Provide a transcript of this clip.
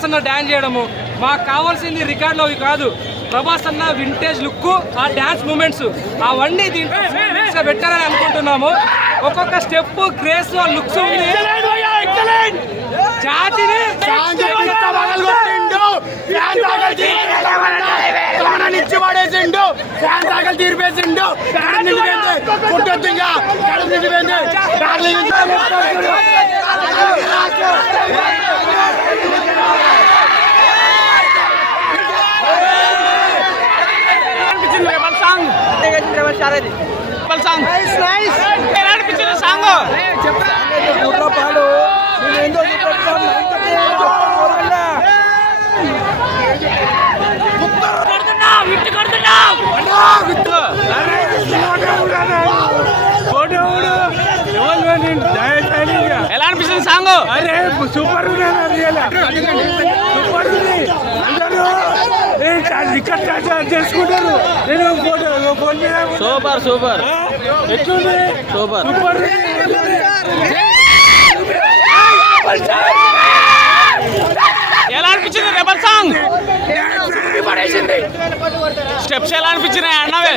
ప్రభాస్ అన్న డాన్స్ చేయడము. మాకు కావాల్సింది రికార్డులో అవి కాదు, ప్రభాస్ అన్న వింటేజ్ లుక్, ఆ డాన్స్ మూమెంట్స్ అవన్నీ దీంట్లో పెట్టారని అనుకుంటున్నాము. ఒక్కొక్క స్టెప్ గ్రేస్ ఆ లుక్స్ ఉంది. జాతిని పడేసిండు, తీర్పేసిండు. ఎలా అనిపిస్తుంది సాంగ్? అరే సూపర్ చేసుకుంటారు. Super super super super. ఎలా అనిపించింది రెబల్ సాంగ్? స్టెప్స్ ఎలా అనిపించినాయి అన్నవే?